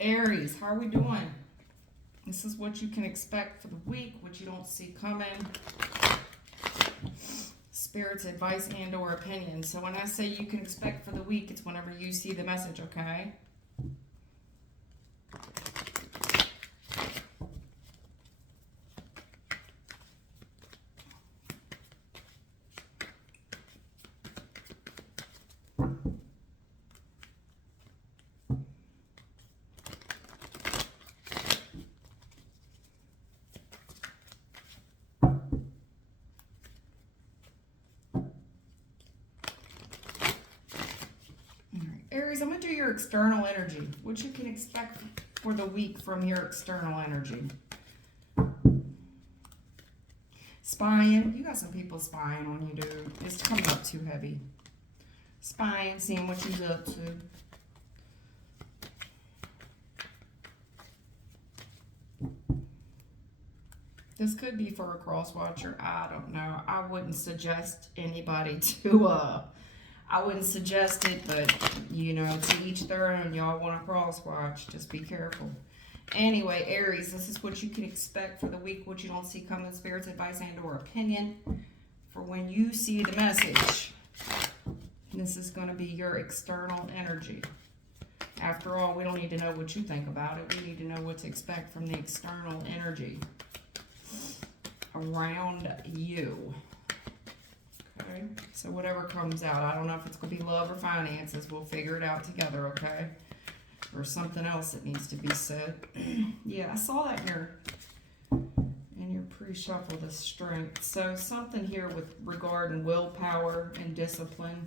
Aries, how are we doing? This is what you can expect for the week, what you don't see coming. Spirit's advice and or opinion. So when I say you can expect for the week, it's whenever you see the message, okay? Aries, I'm going to do your external energy. What you can expect for the week from your external energy. Spying. You got some people spying on you, dude. It's coming up too heavy. Spying, seeing what you're up to. This could be for a cross watcher. I don't know. I wouldn't suggest anybody to I wouldn't suggest it, but, you know, to each their own. Y'all want to cross-watch. Just be careful. Anyway, Aries, this is what you can expect for the week, what you don't see coming, Spirit's advice and or opinion for when you see the message. This is going to be your external energy. After all, we don't need to know what you think about it. We need to know what to expect from the external energy around you. Okay, so whatever comes out, I don't know if it's going to be love or finances. We'll figure it out together, okay? Or something else that needs to be said. Yeah, I saw that in your pre-shuffle, the strength. So something here with regard and willpower and discipline.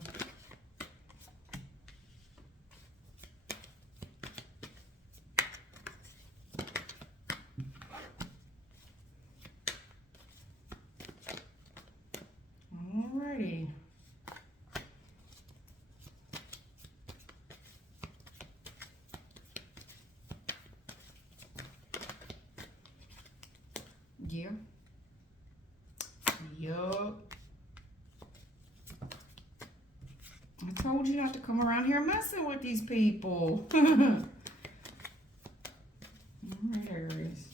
Alrighty. Yeah. Yup. I told you not to come around here messing with these people. Alright, Aries.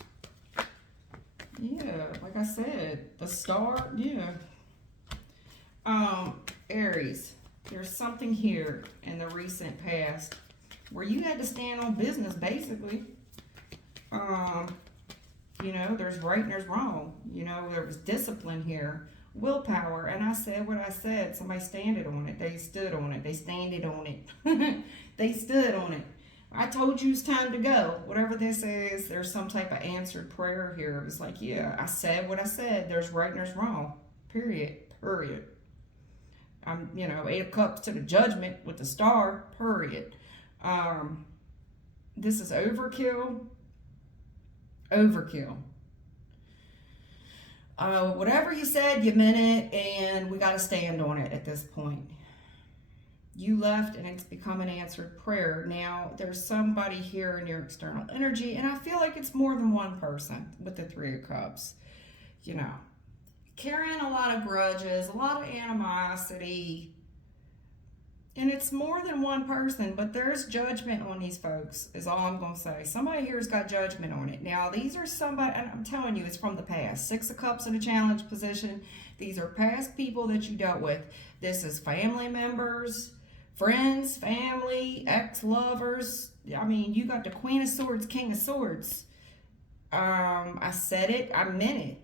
Yeah, like I said, the star, yeah. Aries, there's something here in the recent past where you had to stand on business, basically. You know, there's right and there's wrong. You know, there was discipline here, willpower, and I said what I said. Somebody standed on it. They stood on it. They standed on it. They stood on it. I told you it's time to go. Whatever this is, there's some type of answered prayer here. It was like, yeah, I said what I said. There's right and there's wrong. Period. Period. I'm, you know, 8 of Cups to the Judgment with the star. Period. This is overkill. Overkill. Whatever you said, you meant it, and we got to stand on it at this point. You left, and it's become an answered prayer. Now, there's somebody here in your external energy, and I feel like it's more than one person with the 3 of Cups. You know, carrying a lot of grudges, a lot of animosity, and it's more than one person, but there's judgment on these folks, is all I'm going to say. Somebody here's got judgment on it. Now, these are somebody, and I'm telling you, it's from the past. 6 of Cups in a challenge position. These are past people that you dealt with. This is family members, friends, family, ex-lovers. I mean, you got the Queen of Swords, King of Swords. I said it, I meant it.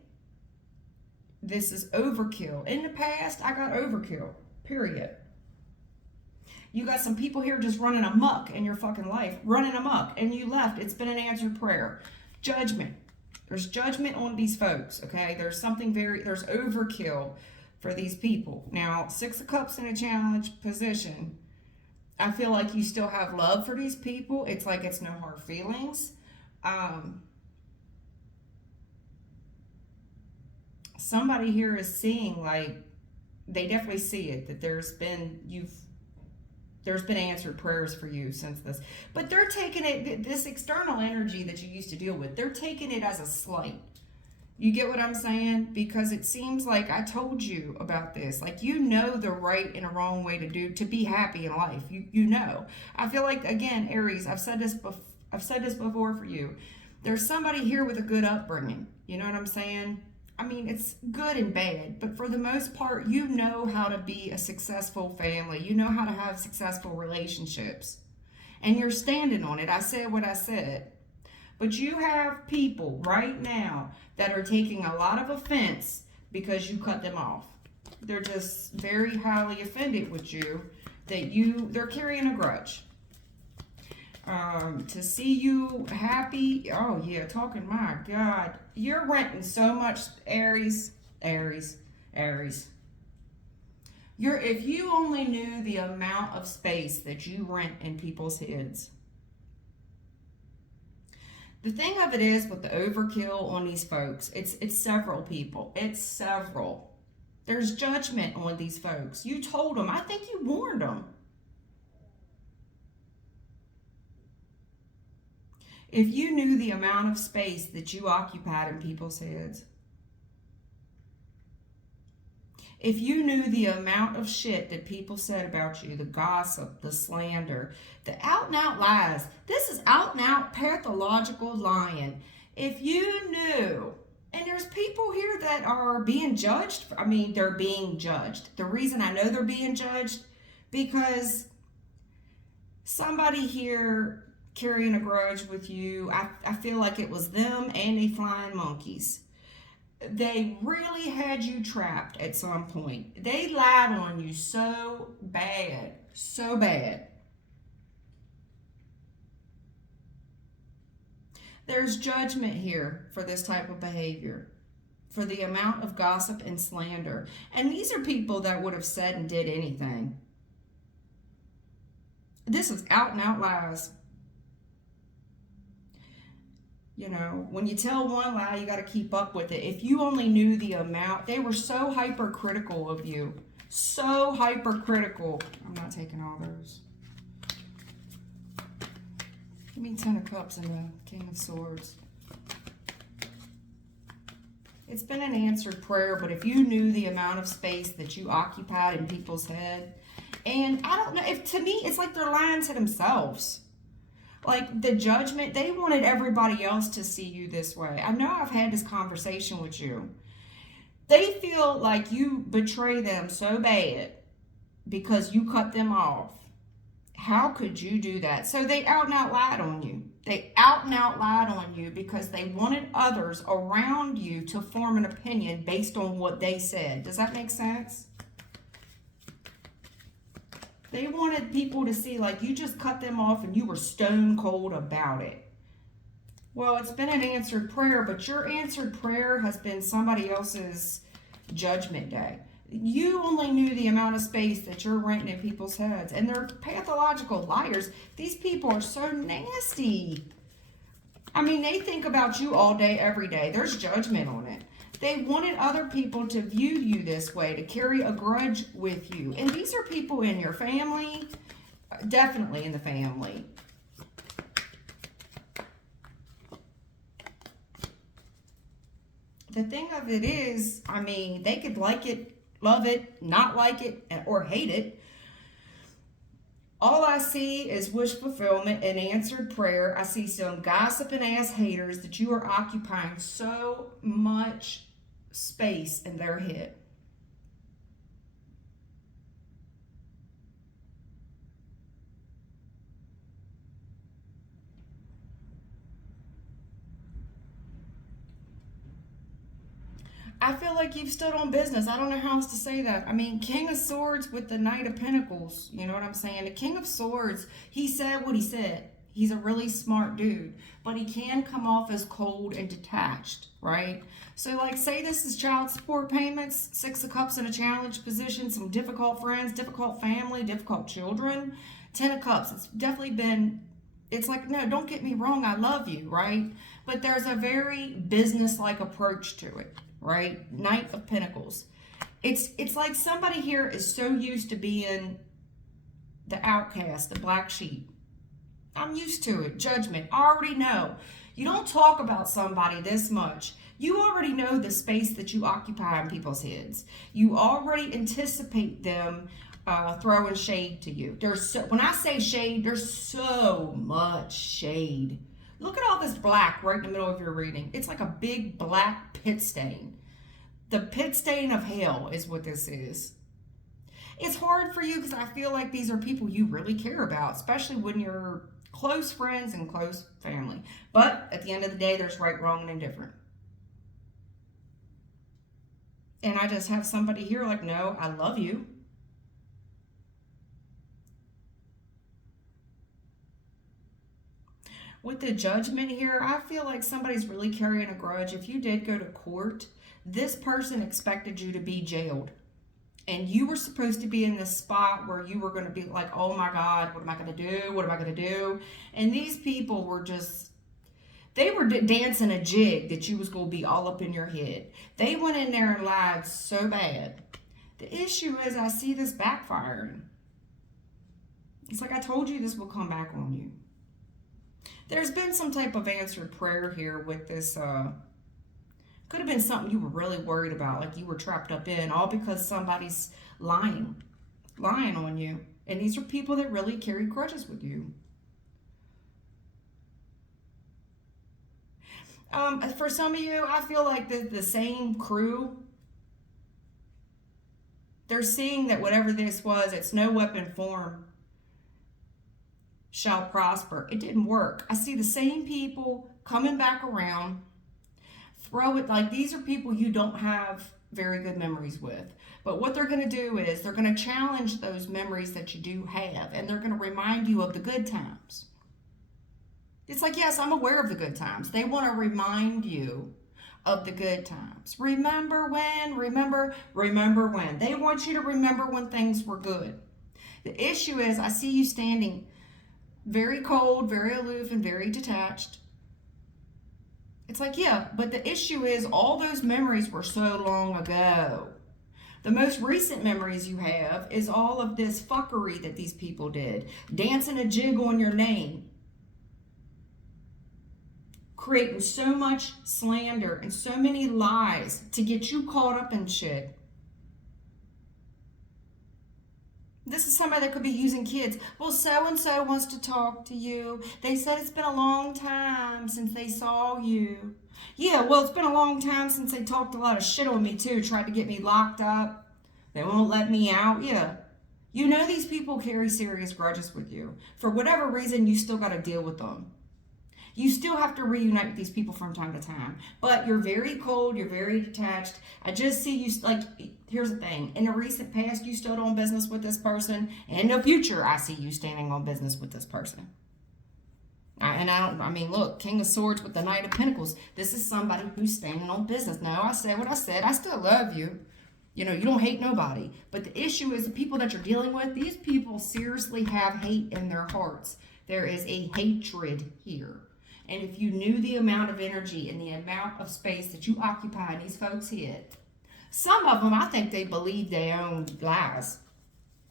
This is overkill. In the past, I got overkill, period. You got some people here just running amok in your fucking life, running amok, and you left. It's been an answered prayer. Judgment. There's judgment on these folks, okay? There's something there's overkill for these people. Now, 6 of Cups in a challenge position. I feel like you still have love for these people. It's like it's no hard feelings. Somebody here is seeing, like, they definitely see it, that there's been answered prayers for you since this. But they're taking it, this external energy that you used to deal with, they're taking it as a slight. You get what I'm saying? Because it seems like I told you about this. Like, you know the right and a wrong way to be happy in life. You know. I feel like, again, Aries, I've said this I've said this before for you. There's somebody here with a good upbringing. You know what I'm saying? I mean, it's good and bad, but for the most part, you know how to be a successful family. You know how to have successful relationships. And you're standing on it. I said what I said. But you have people right now that are taking a lot of offense because you cut them off. They're just very highly offended with you that they're carrying a grudge. To see you happy, oh yeah, talking, my God. You're renting so much, Aries. If you only knew the amount of space that you rent in people's heads. The thing of it is with the overkill on these folks, it's several people. It's several. There's judgment on these folks. You told them. I think you warned them. If you knew the amount of space that you occupied in people's heads, if you knew the amount of shit that people said about you, the gossip, the slander, the out and out lies, this is out and out pathological lying. If you knew, and there's people here that are being judged. I mean, they're being judged. The reason I know they're being judged, because somebody here carrying a grudge with you, I feel like it was them and the flying monkeys. They really had you trapped at some point. They lied on you so bad, so bad. There's judgment here for this type of behavior, for the amount of gossip and slander. And these are people that would have said and did anything. This is out and out lies. You know, when you tell one lie, you got to keep up with it. If you only knew the amount, they were so hypercritical of you. So hypercritical. I'm not taking all those. Give me 10 of Cups and the King of Swords. It's been an answered prayer, but if you knew the amount of space that you occupied in people's head, and I don't know, if to me, it's like they're lying to themselves. Like the judgment, they wanted everybody else to see you this way. I know I've had this conversation with you. They feel like you betray them so bad because you cut them off. How could you do that? So they out and out lied on you. They out and out lied on you because they wanted others around you to form an opinion based on what they said. Does that make sense? They wanted people to see like you just cut them off and you were stone cold about it. Well, it's been an answered prayer, but your answered prayer has been somebody else's judgment day. You only knew the amount of space that you're renting in people's heads. And they're pathological liars. These people are so nasty. I mean, they think about you all day, every day. There's judgment on it. They wanted other people to view you this way, to carry a grudge with you. And these are people in your family, definitely in the family. The thing of it is, I mean, they could like it, love it, not like it, or hate it. All I see is wish fulfillment and answered prayer. I see some gossiping ass haters that you are occupying so much space in their head. I feel like you've stood on business. I don't know how else to say that. I mean, King of Swords with the Knight of Pentacles. You know what I'm saying? The King of Swords, he said what he said. He's a really smart dude. But he can come off as cold and detached, right? So, like, say this is child support payments, 6 of Cups in a challenge position, some difficult friends, difficult family, difficult children. 10 of Cups, it's definitely been, it's like, no, don't get me wrong, I love you, right? But there's a very business-like approach to it. Right? Knight of Pentacles. It's like somebody here is so used to being the outcast, the black sheep. I'm used to it. Judgment. I already know. You don't talk about somebody this much. You already know the space that you occupy in people's heads. You already anticipate them throwing shade to you. When I say shade, there's so much shade. Look at all this black right in the middle of your reading. It's like a big black pit stain. The pit stain of hell is what this is. It's hard for you because I feel like these are people you really care about, especially when you're close friends and close family. But at the end of the day, there's right, wrong, and indifferent. And I just have somebody here like, no, I love you. With the judgment here, I feel like somebody's really carrying a grudge. If you did go to court, this person expected you to be jailed. And you were supposed to be in this spot where you were going to be like, oh my God, what am I going to do? What am I going to do? And these people were just, they were dancing a jig that you was going to be all up in your head. They went in there and lied so bad. The issue is I see this backfiring. It's like I told you this will come back on you. There's been some type of answered prayer here with this. Could have been something you were really worried about, like you were trapped up in, all because somebody's lying on you. And these are people that really carry grudges with you. For some of you, I feel like the same crew, they're seeing that whatever this was, it's no weapon form shall prosper. It didn't work. I see the same people coming back around. Throw it like these are people you don't have very good memories with. But what they're going to do is they're going to challenge those memories that you do have, and they're going to remind you of the good times. It's like, yes, I'm aware of the good times. They want to remind you of the good times. Remember when? Remember when. They want you to remember when things were good. The issue is I see you standing very cold, very aloof, and very detached. It's like, yeah, but the issue is all those memories were so long ago. The most recent memories you have is all of this fuckery that these people did. Dancing a jig on your name. Creating so much slander and so many lies to get you caught up in shit. This is somebody that could be using kids. Well, so-and-so wants to talk to you. They said it's been a long time since they saw you. Yeah, well, it's been a long time since they talked a lot of shit on me, too. Tried to get me locked up. They won't let me out. Yeah. You know these people carry serious grudges with you. For whatever reason, you still got to deal with them. You still have to reunite with these people from time to time. But you're very cold. You're very detached. I just see you, like, here's the thing. In the recent past, you stood on business with this person. In the future, I see you standing on business with this person. I mean, look, King of Swords with the Knight of Pentacles. This is somebody who's standing on business. No, I said what I said. I still love you. You know, you don't hate nobody. But the issue is the people that you're dealing with, these people seriously have hate in their hearts. There is a hatred here. And if you knew the amount of energy and the amount of space that you occupy in these folks' head, some of them, I think they believe their own lies.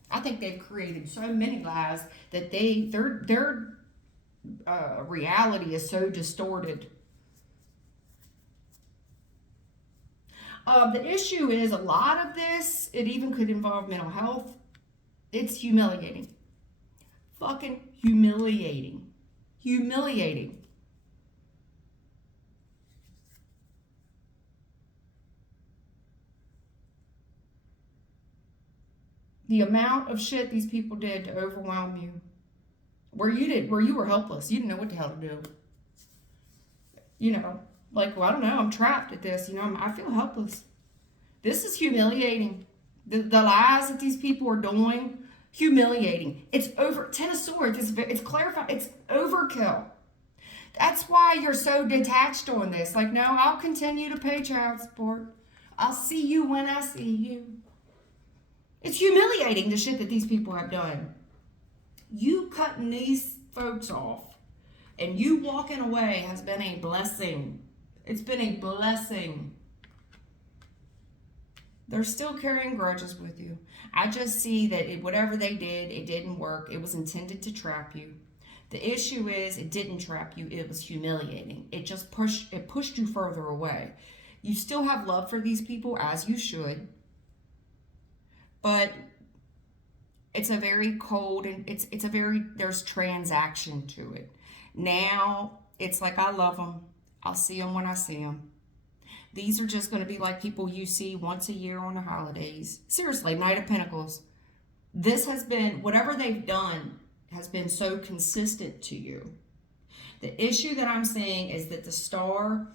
I think they've created so many lies that their reality is so distorted. The issue is a lot of this, it even could involve mental health. It's humiliating. Fucking humiliating. Humiliating. The amount of shit these people did to overwhelm you. Where you were helpless. You didn't know what the hell to do. You know, like, well, I don't know, I'm trapped at this. You know, I feel helpless. This is humiliating. The lies that these people are doing, humiliating. It's over. Ten of Swords, it's clarified. It's overkill. That's why you're so detached on this. Like, no, I'll continue to pay child support. I'll see you when I see you. It's humiliating, the shit that these people have done. You cutting these folks off and you walking away has been a blessing. It's been a blessing. They're still carrying grudges with you. I just see that whatever they did, it didn't work. It was intended to trap you. The issue is it didn't trap you. It was humiliating. It just pushed you further away. You still have love for these people, as you should. But it's a very cold and it's a very, there's transaction to it. Now It's like I love them. I'll see them when I see them. These are just going to be like people you see once a year on the holidays. Seriously, Knight of Pentacles. This has been, whatever they've done has been so consistent to you. The issue that I'm seeing is that the star,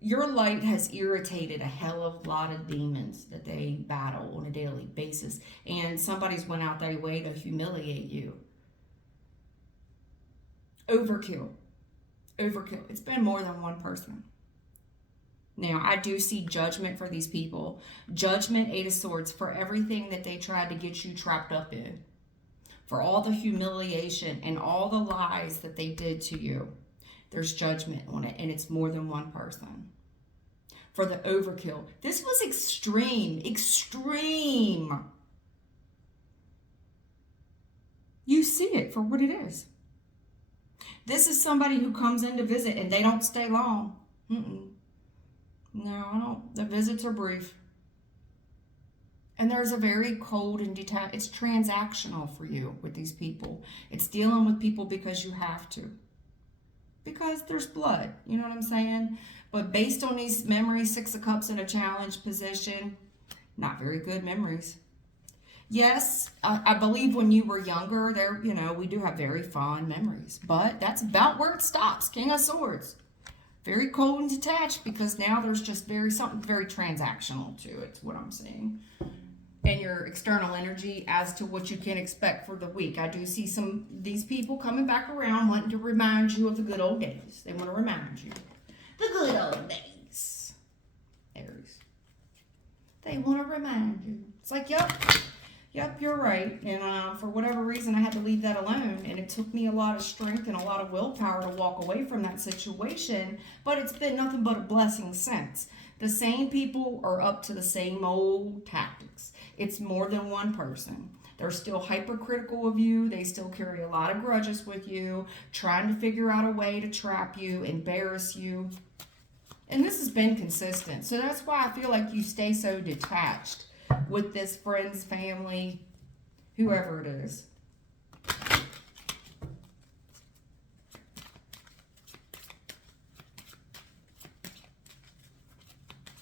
your light has irritated a hell of a lot of demons that they battle on a daily basis. And somebody's went out their way to humiliate you. Overkill. Overkill. It's been more than one person. Now, I do see judgment for these people. Judgment, Eight of Swords, for everything that they tried to get you trapped up in. For all the humiliation and all the lies that they did to you. There's judgment on it, and it's more than one person. For the overkill. This was extreme. Extreme. You see it for what it is. This is somebody who comes in to visit and they don't stay long. No, I don't. The visits are brief. And there's a very cold and detached, it's transactional for you with these people. It's dealing with people because you have to. Because there's blood, you know what I'm saying? But based on these memories, Six of Cups in a challenge position, not very good memories. Yes, I believe when you were younger, there, you know, we do have very fond memories. But that's about where it stops. King of Swords. Very cold and detached because now there's just something very transactional to it, what I'm seeing. And your external energy as to what you can expect for the week. I do see these people coming back around wanting to remind you of the good old days. They want to remind you. The good old days. Aries. They want to remind you. It's like, yep, you're right. And for whatever reason, I had to leave that alone. And it took me a lot of strength and a lot of willpower to walk away from that situation. But it's been nothing but a blessing since. The same people are up to the same old tactics. It's more than one person. They're still hypercritical of you. They still carry a lot of grudges with you, trying to figure out a way to trap you, embarrass you. And this has been consistent. So that's why I feel like you stay so detached with this friends, family, whoever it is.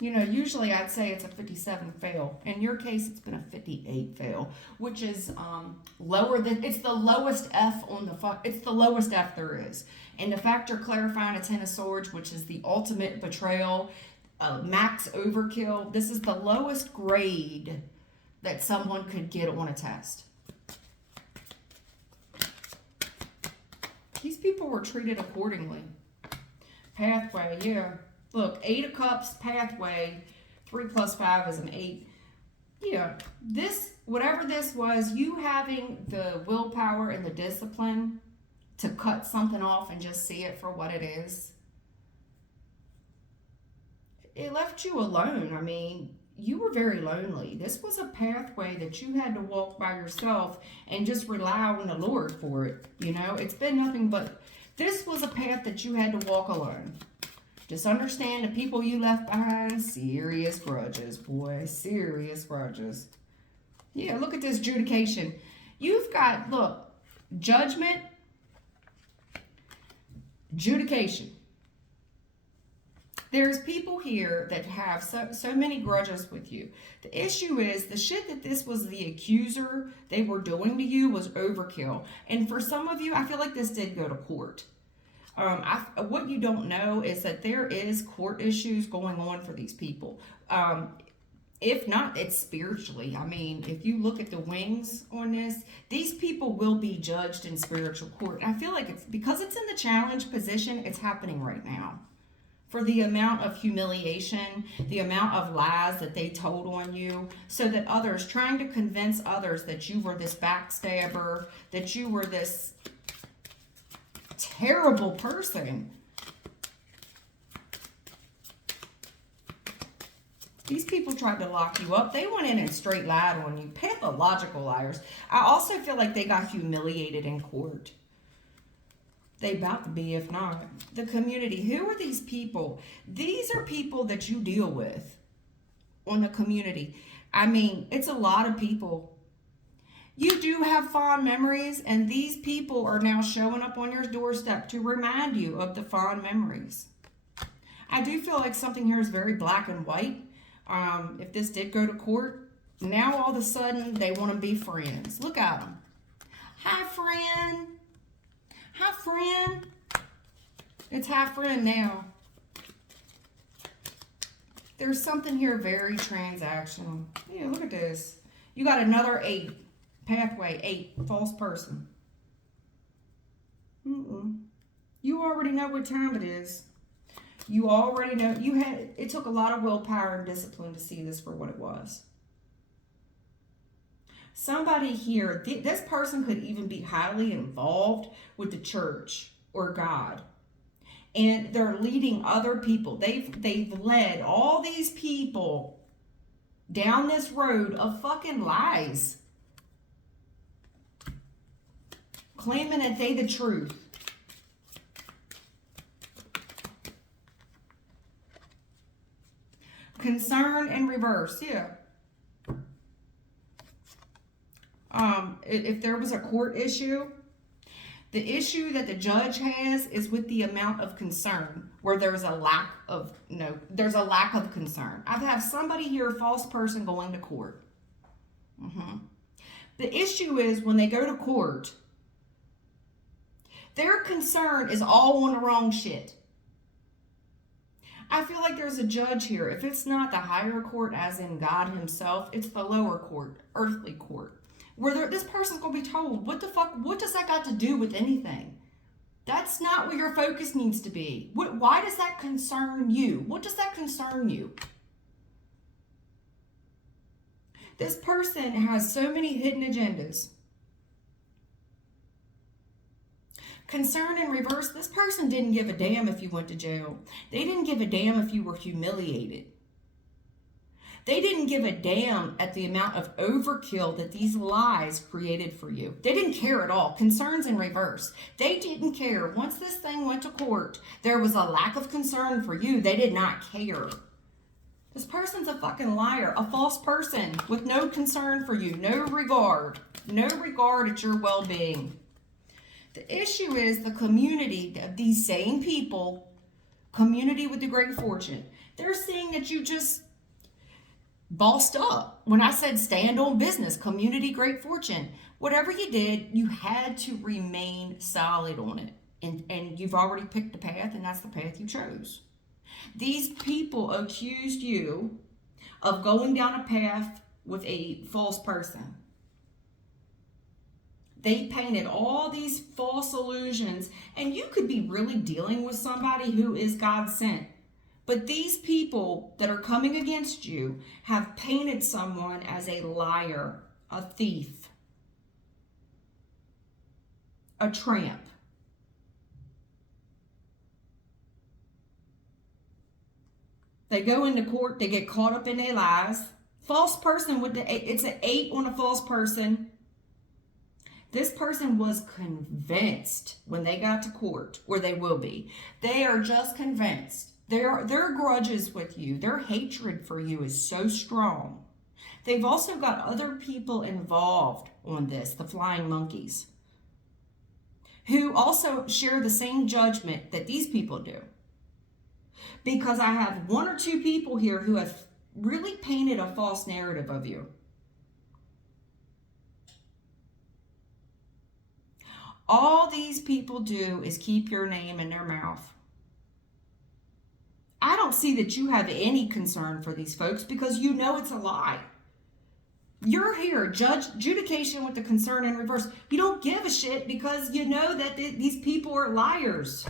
You know, usually I'd say it's a 57 fail. In your case, it's been a 58 fail, which is lower than, it's the lowest F on it's the lowest F there is. And the fact you're clarifying a 10 of Swords, which is the ultimate betrayal, max overkill, this is the lowest grade that someone could get on a test. These people were treated accordingly. Pathway, yeah. Look, 8 of Cups, pathway, 3 plus 5 is an 8. Yeah, this, whatever this was, you having the willpower and the discipline to cut something off and just see it for what it is, it left you alone. I mean, you were very lonely. This was a pathway that you had to walk by yourself and just rely on the Lord for it. You know, it's been nothing but, this was a path that you had to walk alone. Just understand the people you left behind, serious grudges, boy, serious grudges. Yeah, look at this adjudication. You've got, look, judgment, adjudication. There's people here that have so many grudges with you. The issue is the shit that this was the accuser they were doing to you was overkill. And for some of you, I feel like this did go to court. What you don't know is that there is court issues going on for these people. If not, it's spiritually. I mean, if you look at the wings on this, these people will be judged in spiritual court. And I feel like it's because it's in the challenge position, it's happening right now. For the amount of humiliation, the amount of lies that they told on you, so that others, trying to convince others that you were this backstabber, that you were this terrible person. These people tried to lock you up. They went in and straight lied on you. Pathological liars. I also feel like they got humiliated in court. They about to be, if not. The community. Who are these people? These are people that you deal with on the community. I mean, it's a lot of people. You do have fond memories, and these people are now showing up on your doorstep to remind you of the fond memories. I do feel like something here is very black and white. If this did go to court, now all of a sudden they want to be friends. Look at them. Hi, friend. Hi, friend. It's hi, friend now. There's something here very transactional. Yeah, look at this. You got another 8. Pathway 8. False person. You already know what time it is. You already know. It took a lot of willpower and discipline to see this for what it was. Somebody here, this person could even be highly involved with the church or God. And they're leading other people. They've led all these people down this road of fucking lies. Claiming that they the truth. Concern in reverse, yeah. If there was a court issue, the issue that the judge has is with the amount of concern, where there's a lack of concern. I have somebody here, a false person, going to court. The issue is when they go to court, their concern is all on the wrong shit. I feel like there's a judge here. If it's not the higher court, as in God himself, it's the lower court, earthly court. Where this person's going to be told, what the fuck, what does that got to do with anything? That's not where your focus needs to be. Why does that concern you? What does that concern you? This person has so many hidden agendas. Concern in reverse, this person didn't give a damn if you went to jail. They didn't give a damn if you were humiliated. They didn't give a damn at the amount of overkill that these lies created for you. They didn't care at all. Concerns in reverse. They didn't care. Once this thing went to court, there was a lack of concern for you. They did not care. This person's a fucking liar, a false person with no concern for you, no regard at your well-being. The issue is the community of these same people, community with the great fortune. They're seeing that you just bossed up. When I said stand on business, community, great fortune, whatever you did, you had to remain solid on it. And you've already picked a path, and that's the path you chose. These people accused you of going down a path with a false person. They painted all these false illusions, and you could be really dealing with somebody who is God sent. But these people that are coming against you have painted someone as a liar, a thief, a tramp. They go into court, they get caught up in their lies. False person it's an 8 on a false person. This person was convinced when they got to court, or they will be. They are just convinced. Their grudges with you, their hatred for you is so strong. They've also got other people involved on this, the flying monkeys, who also share the same judgment that these people do. Because I have 1 or 2 people here who have really painted a false narrative of you. All these people do is keep your name in their mouth. I don't see that you have any concern for these folks because you know it's a lie. You're here, adjudication with the concern in reverse. You don't give a shit because you know that these people are liars.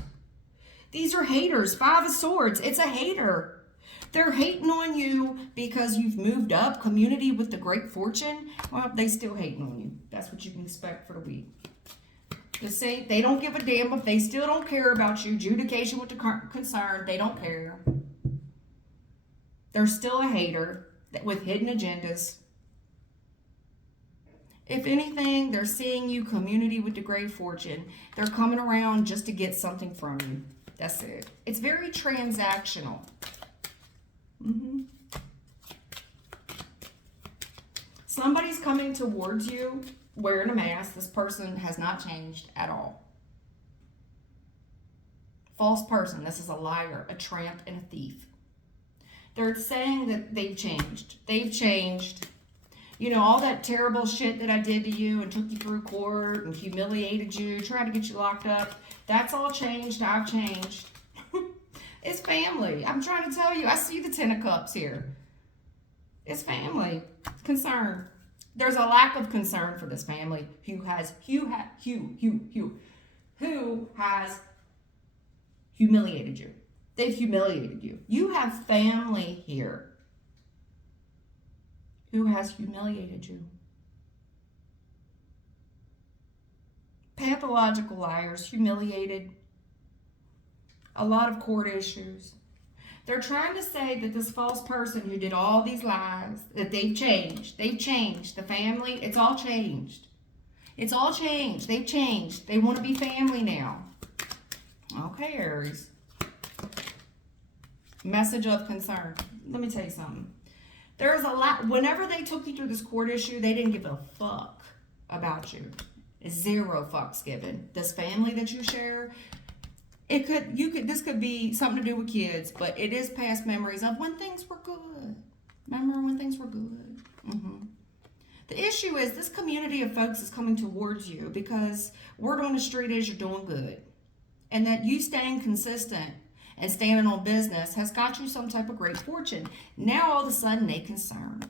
These are haters. 5 of Swords. It's a hater. They're hating on you because you've moved up, community with the great fortune. Well, they still hating on you. That's what you can expect for the week. Just say they don't give a damn if they still don't care about you. Adjudication with the concern. They don't care. They're still a hater with hidden agendas. If anything, they're seeing you community with the great fortune. They're coming around just to get something from you. That's it. It's very transactional. Somebody's coming towards you wearing a mask. This person has not changed at all. False person. This is a liar, a tramp, and a thief. They're saying that they've changed. They've changed. You know, all that terrible shit that I did to you and took you through court and humiliated you, tried to get you locked up, that's all changed. I've changed. It's family. I'm trying to tell you. I see the 10 of Cups here. It's family. Concern. There's a lack of concern for this family who has humiliated you. They've humiliated you. You have family here who has humiliated you. Pathological liars, humiliated. A lot of court issues. They're trying to say that this false person who did all these lies, that they've changed. They've changed. The family, it's all changed. It's all changed. They've changed. They want to be family now. Okay, Aries. Message of concern. Let me tell you something. There's a lot. Whenever they took you through this court issue, they didn't give a fuck about you. Zero fucks given. This family that you share, this could be something to do with kids, but it is past memories of when things were good. Remember when things were good? The issue is this community of folks is coming towards you because word on the street is you're doing good. And that you staying consistent and standing on business has got you some type of great fortune. Now all of a sudden they're concerned.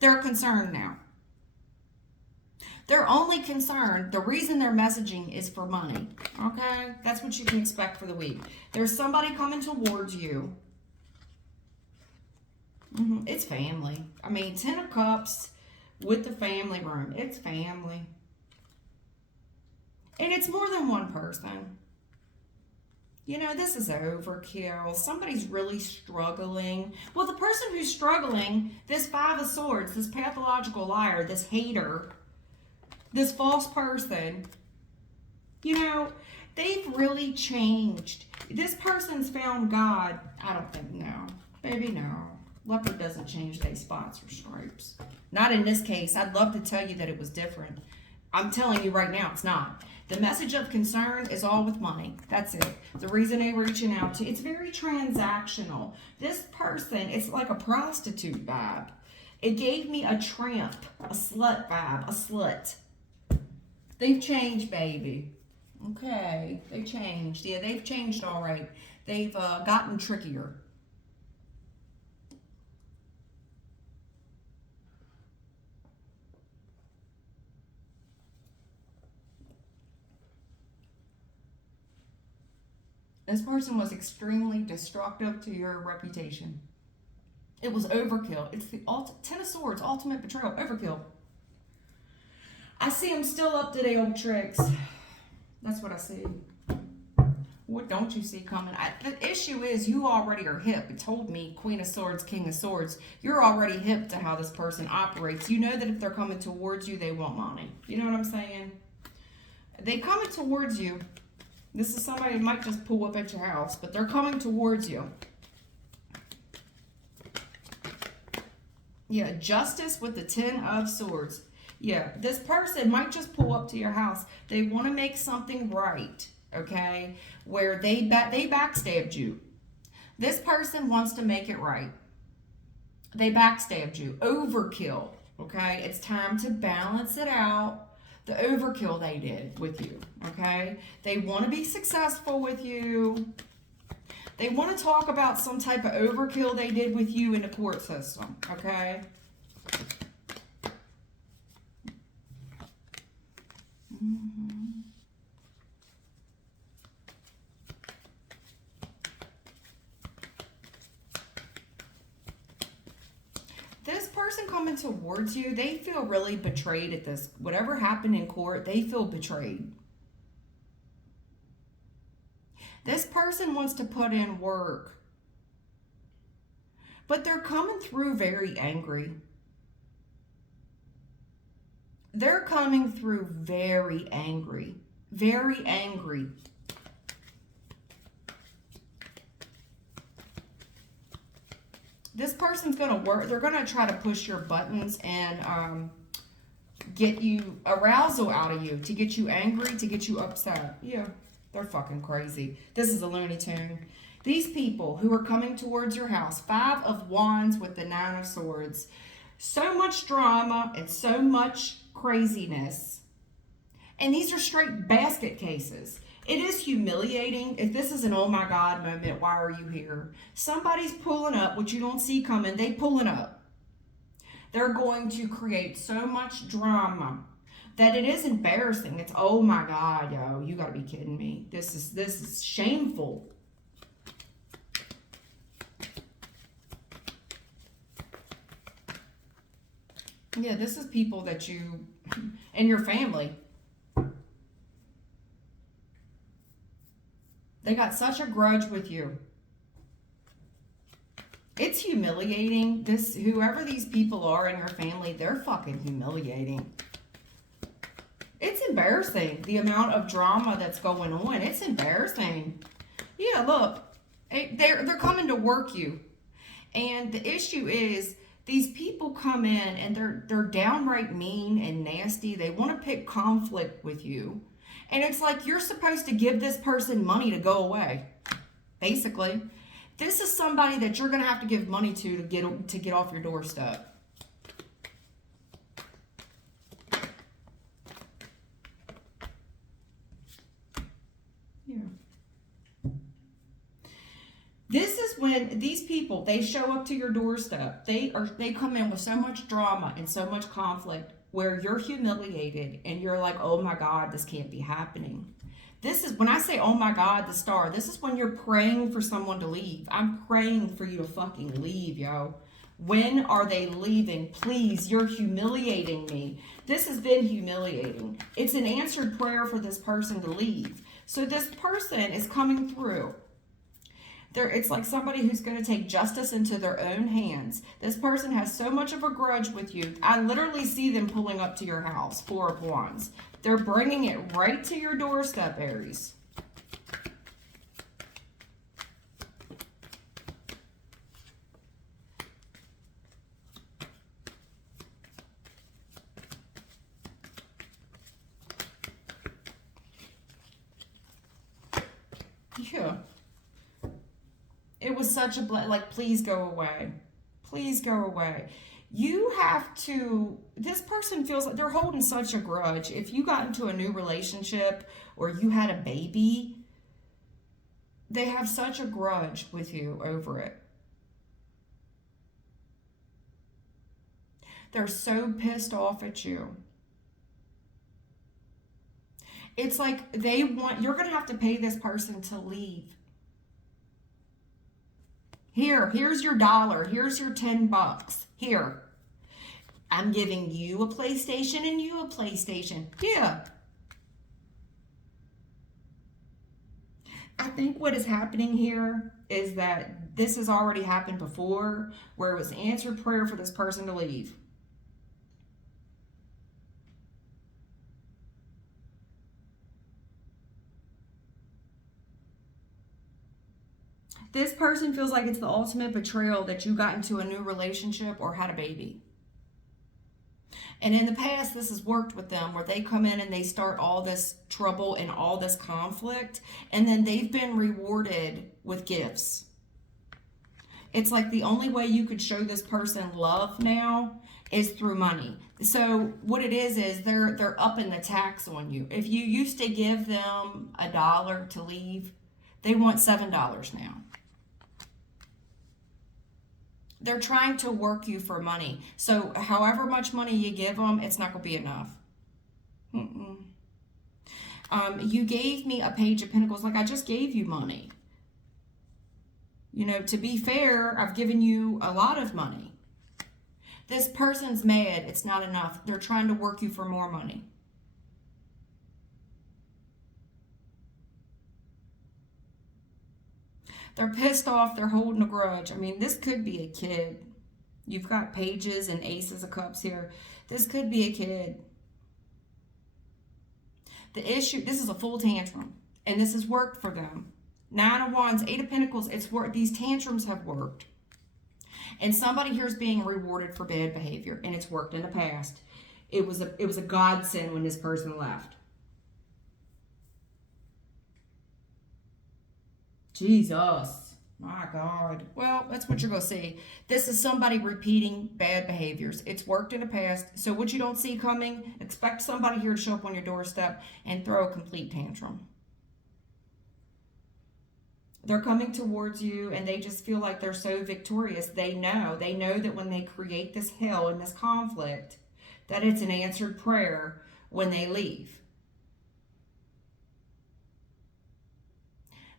They're concerned now. They're only concerned. The reason they're messaging is for money. Okay? That's what you can expect for the week. There's somebody coming towards you. It's family. I mean, 10 of Cups with the family room. It's family. And it's more than one person. You know, this is overkill. Somebody's really struggling. Well, the person who's struggling, this 5 of Swords, this pathological liar, this hater, this false person, you know, they've really changed. This person's found God. I don't think, no. Baby, no. Leopard doesn't change their spots or stripes. Not in this case. I'd love to tell you that it was different. I'm telling you right now, it's not. The message of concern is all with money. That's it. The reason they're reaching out to, it's very transactional. This person, it's like a prostitute vibe. It gave me a tramp, a slut vibe, a slut. They've changed, baby. Okay, they changed. Yeah, they've changed all right. They've gotten trickier. This person was extremely destructive to your reputation. It was overkill. It's the 10 of Swords, ultimate betrayal, overkill. I see them still up to their old tricks. That's what I see. What don't you see coming? The issue is you already are hip. It told me Queen of Swords, King of Swords. You're already hip to how this person operates. You know that if they're coming towards you, they want money. You know what I'm saying? They coming towards you. This is somebody who might just pull up at your house, but they're coming towards you. Yeah, Justice with the 10 of Swords. Yeah, this person might just pull up to your house. They want to make something right, okay, where they backstabbed you. This person wants to make it right. They backstabbed you. Overkill, okay? It's time to balance it out. The overkill they did with you, okay? They want to be successful with you. They want to talk about some type of overkill they did with you in the court system, okay? This person coming towards you, they feel really betrayed at this. Whatever happened in court, they feel betrayed. This person wants to put in work, but they're coming through very angry. They're coming through very angry. Very angry. This person's going to work. They're going to try to push your buttons and get you arousal out of you, to get you angry, to get you upset. Yeah, they're fucking crazy. This is a Looney Tune. These people who are coming towards your house, 5 of Wands with the 9 of Swords, so much drama and so much craziness. And these are straight basket cases. It is humiliating. If this is an oh my God moment, why are you here? Somebody's pulling up, what you don't see coming, they pulling up. They're going to create so much drama that it is embarrassing. It's oh my God, yo, you gotta be kidding me. This is shameful. Yeah, this is people that you and your family. They got such a grudge with you. It's humiliating. Whoever these people are in your family, they're fucking humiliating. It's embarrassing, the amount of drama that's going on. It's embarrassing. Yeah, look, they're coming to work you. And the issue is, these people come in and they're downright mean and nasty. They want to pick conflict with you. And it's like you're supposed to give this person money to go away. Basically, this is somebody that you're going to have to give money to get off your doorstep. Yeah. This is when these people, they show up to your doorstep. They come in with so much drama and so much conflict where you're humiliated and you're like, oh my God, this can't be happening. This is when I say, oh my God, the star, this is when you're praying for someone to leave. I'm praying for you to fucking leave, yo. When are they leaving? Please, you're humiliating me. This has been humiliating. It's an answered prayer for this person to leave. So this person is coming through. It's like somebody who's going to take justice into their own hands. This person has so much of a grudge with you. I literally see them pulling up to your house, 4 of Wands. They're bringing it right to your doorstep, Aries. Yeah. It was such a like, please go away. Please go away. You have to, this person feels like they're holding such a grudge. If you got into a new relationship or you had a baby, they have such a grudge with you over it. They're so pissed off at you. It's like you're going to have to pay this person to leave. Here's your $1. Here's your $10. Here. I'm giving you a PlayStation and you a PlayStation. Yeah. I think what is happening here is that this has already happened before, where it was answered prayer for this person to leave. This person feels like it's the ultimate betrayal that you got into a new relationship or had a baby. And in the past, this has worked with them where they come in and they start all this trouble and all this conflict, and then they've been rewarded with gifts. It's like the only way you could show this person love now is through money. So what it is they're upping the tax on you. If you used to give them $1 to leave, they want $7 now. They're trying to work you for money. So however much money you give them, it's not going to be enough. You gave me a Page of Pentacles, like I just gave you money. You know, to be fair, I've given you a lot of money. This person's mad. It's not enough. They're trying to work you for more money. They're pissed off. They're holding a grudge. I mean, this could be a kid. You've got Pages and Aces of Cups here. This could be a kid. The issue, this is a full tantrum. And this has worked for them. 9 of Wands, 8 of Pentacles, it's worked. These tantrums have worked. And somebody here is being rewarded for bad behavior. And it's worked in the past. It was a godsend when this person left. Jesus. My God. Well, that's what you're going to see. This is somebody repeating bad behaviors. It's worked in the past. So what you don't see coming, expect somebody here to show up on your doorstep and throw a complete tantrum. They're coming towards you and they just feel like they're so victorious. They know that when they create this hell and this conflict, that it's an answered prayer when they leave.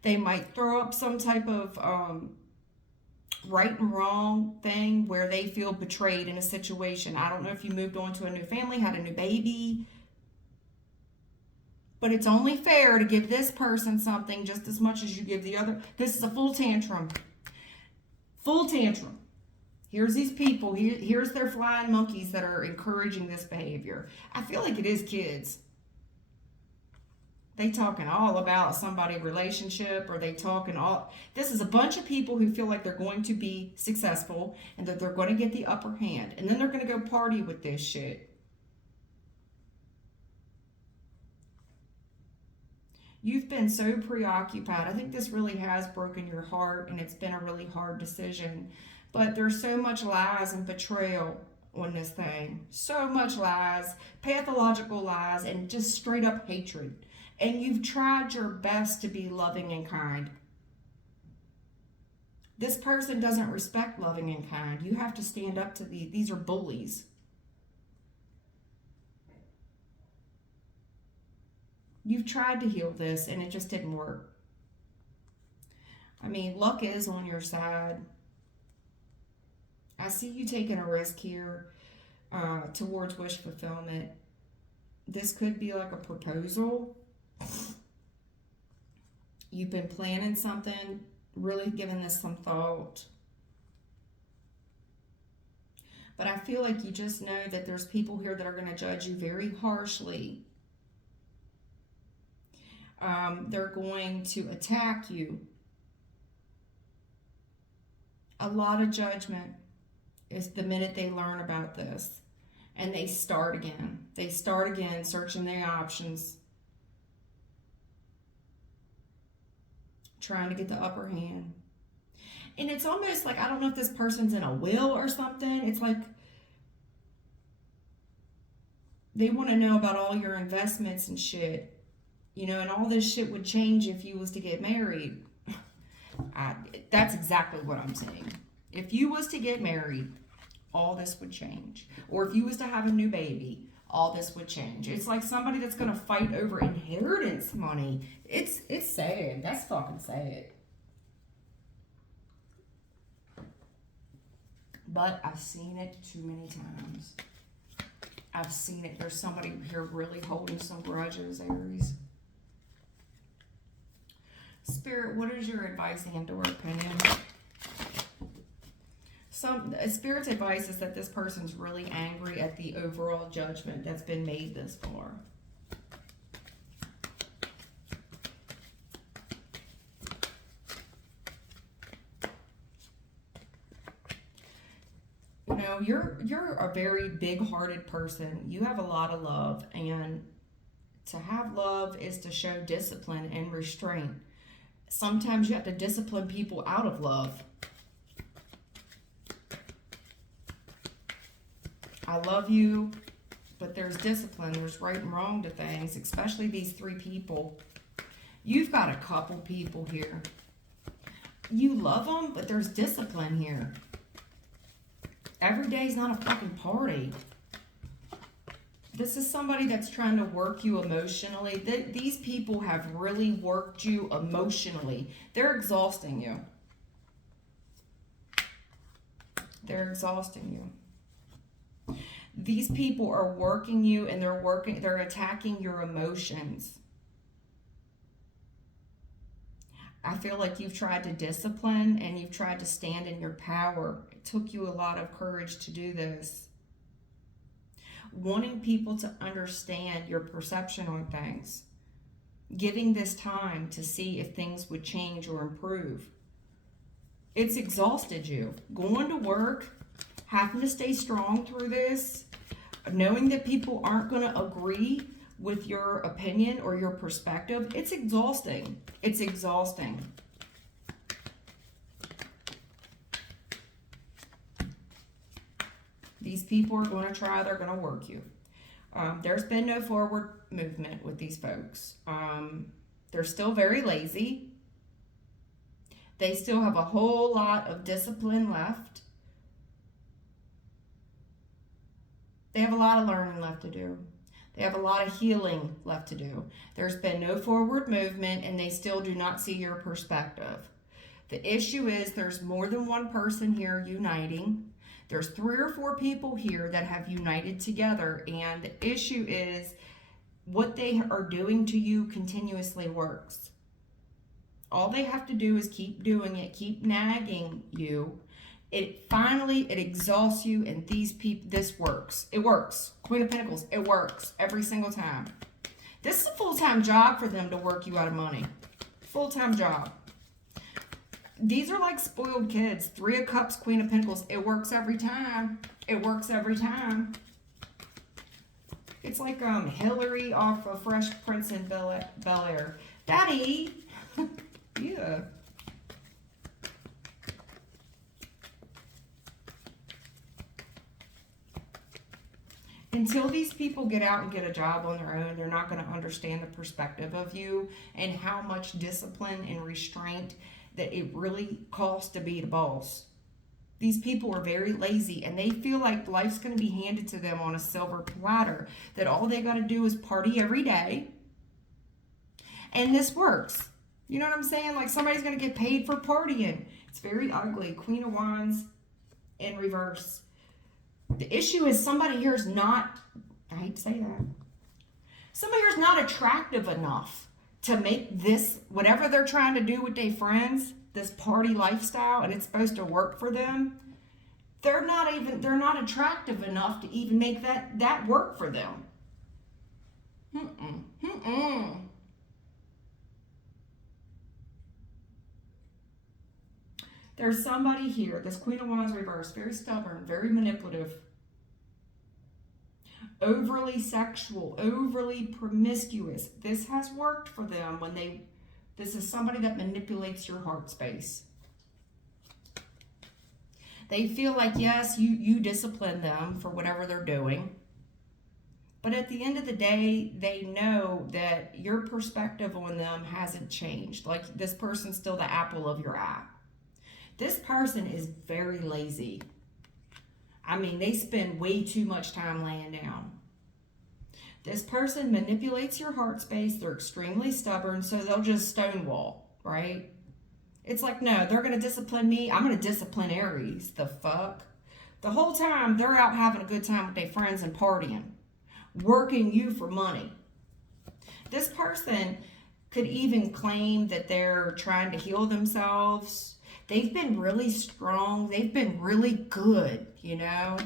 They might throw up some type of right and wrong thing where they feel betrayed in a situation. I don't know if you moved on to a new family, had a new baby, but it's only fair to give this person something just as much as you give the other. This is a full tantrum. Full tantrum. Here's these people. Here's their flying monkeys that are encouraging this behavior. I feel like it is kids. They talking all about somebody relationship, or they talking all. This is a bunch of people who feel like they're going to be successful and that they're going to get the upper hand, and then they're going to go party with this shit. You've been so preoccupied. I think this really has broken your heart, and it's been a really hard decision. But there's so much lies and betrayal on this thing. So much lies, pathological lies, and just straight up hatred. And you've tried your best to be loving and kind. This person doesn't respect loving and kind. You have to stand up to these are bullies. You've tried to heal this and it just didn't work. I mean, luck is on your side. I see you taking a risk here towards wish fulfillment. This could be like a proposal. You've been planning something, really giving this some thought. But I feel like you just know that there's people here that are going to judge you very harshly. They're going to attack you. A lot of judgment is the minute they learn about this. And they start again. They start again searching their options. Trying to get the upper hand. And it's almost like, I don't know if this person's in a will or something. It's like they want to know about all your investments and shit. You know, and all this shit would change if you was to get married. That's exactly what I'm saying. If you was to get married, all this would change. Or if you was to have a new baby, all this would change. It's like somebody that's going to fight over inheritance money. It's sad. That's fucking sad. But I've seen it too many times. I've seen it. There's somebody here really holding some grudges, Aries. Spirit, what is your advice and/or opinion? Spirit's advice is that this person's really angry at the overall judgment that's been made this far. You know, you're a very big-hearted person. You have a lot of love, and to have love is to show discipline and restraint. Sometimes you have to discipline people out of love. I love you, but there's discipline. There's right and wrong to things, especially these three people. You've got a couple people here. You love them, but there's discipline here. Every day's not a fucking party. This is somebody that's trying to work you emotionally. These people have really worked you emotionally. They're exhausting you. They're exhausting you. These people are working you, and they're attacking your emotions. I feel like you've tried to discipline and you've tried to stand in your power. It took you a lot of courage to do this. Wanting people to understand your perception on things. Giving this time to see if things would change or improve. It's exhausted you. Going to work, having to stay strong through this, Knowing that people aren't going to agree with your opinion or your perspective, it's exhausting. It's exhausting. These people are going to try, they're going to work you. There's been no forward movement with these folks. They're still very lazy. They still have a whole lot of discipline left. They have a lot of learning left to do. They have a lot of healing left to do. There's been no forward movement, and they still do not see your perspective. The issue is there's more than one person here uniting. There's 3 or 4 people here that have united together, and the issue is what they are doing to you continuously works. All they have to do is keep doing it, keep nagging you. It exhausts you, and this works. It works. Queen of Pentacles, it works every single time. This is a full-time job for them to work you out of money. Full-time job. These are like spoiled kids. 3 of Cups, Queen of Pentacles. It works every time. It works every time. It's like Hillary off of Fresh Prince in Bel-Air. Daddy! Yeah. Until these people get out and get a job on their own, they're not going to understand the perspective of you and how much discipline and restraint that it really costs to be the boss. These people are very lazy, and they feel like life's going to be handed to them on a silver platter, that all they got to do is party every day. And this works. You know what I'm saying? Like somebody's going to get paid for partying. It's very ugly. Queen of Wands in reverse. The issue is somebody here is not, I hate to say that, somebody here is not attractive enough to make this, whatever they're trying to do with their friends, this party lifestyle, and it's supposed to work for them. They're not attractive enough to even make that work for them. There's somebody here, this Queen of Wands reverse, very stubborn, very manipulative, overly sexual, overly promiscuous. This has worked for them this is somebody that manipulates your heart space. They feel like, yes, you discipline them for whatever they're doing. But at the end of the day, they know that your perspective on them hasn't changed. Like this person's still the apple of your eye. This person is very lazy. I mean, they spend way too much time laying down. This person manipulates your heart space. They're extremely stubborn, so they'll just stonewall, right? It's like, no, they're going to discipline me. I'm going to discipline Aries. The fuck? The whole time, they're out having a good time with their friends and partying, working you for money. This person could even claim that they're trying to heal themselves. They've been really strong. They've been really good, you know.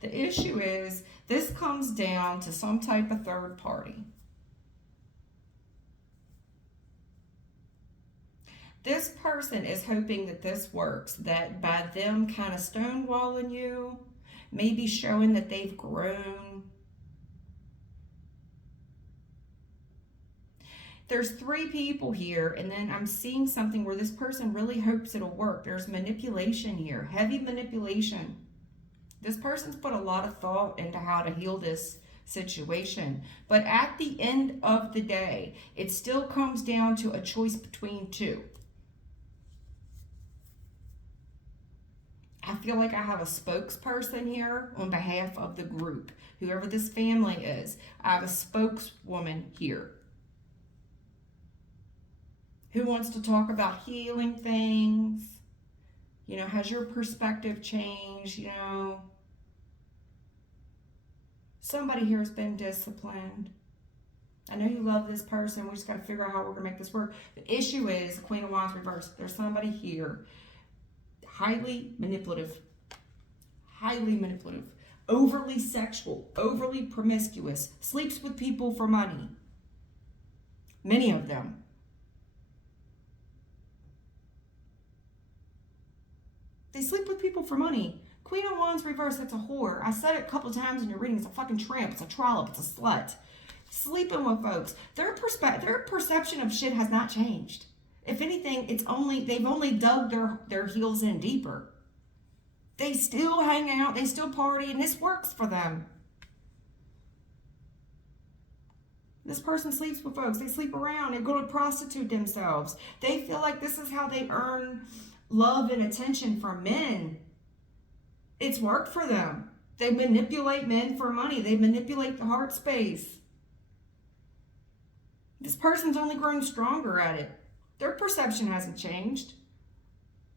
The issue is this comes down to some type of third party. This person is hoping that this works, that by them kind of stonewalling you, maybe showing that they've grown. There's 3 people here, and then I'm seeing something where this person really hopes it'll work. There's manipulation here, heavy manipulation. This person's put a lot of thought into how to heal this situation. But at the end of the day, it still comes down to a choice between 2. I feel like I have a spokesperson here on behalf of the group. Whoever this family is, I have a spokeswoman here who wants to talk about healing things. You know, has your perspective changed? You know, somebody here has been disciplined. I know you love this person. We just got to figure out how we're going to make this work. The issue is Queen of Wands reversed. There's somebody here, highly manipulative, overly sexual, overly promiscuous, sleeps with people for money. Many of them. They sleep with people for money. Queen of Wands reverse, that's a whore. I said it a couple times in your reading. It's a fucking tramp. It's a trollop. It's a slut. Sleeping with folks. Their perception of shit has not changed. If anything, they've only dug their heels in deeper. They still hang out. They still party. And this works for them. This person sleeps with folks. They sleep around. They go to prostitute themselves. They feel like this is how they earn love and attention from men. It's worked for them. They manipulate men for money. They manipulate the heart space. This person's only grown stronger at it. Their perception hasn't changed.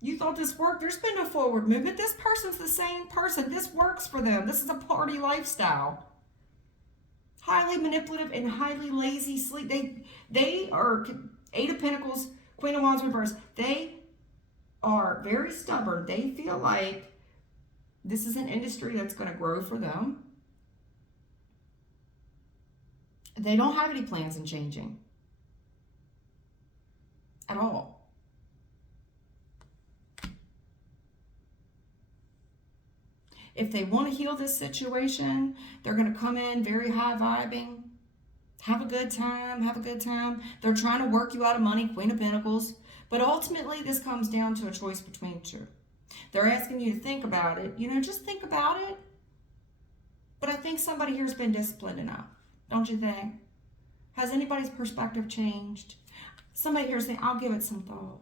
You thought this worked. There's been no forward movement. This person's the same person. This works for them. This is a party lifestyle. Highly manipulative and highly lazy sleep. They are Eight of Pentacles, Queen of Wands reverse. They are very stubborn. They feel like this is an industry that's going to grow for them. They don't have any plans in changing at all. If they want to heal this situation, they're going to come in very high vibing. Have a good time. Have a good time. They're trying to work you out of money, Queen of Pentacles. But ultimately, this comes down to a choice between two. They're asking you to think about it. You know, just think about it. But I think somebody here has been disciplined enough. Don't you think? Has anybody's perspective changed? Somebody here is saying, I'll give it some thought.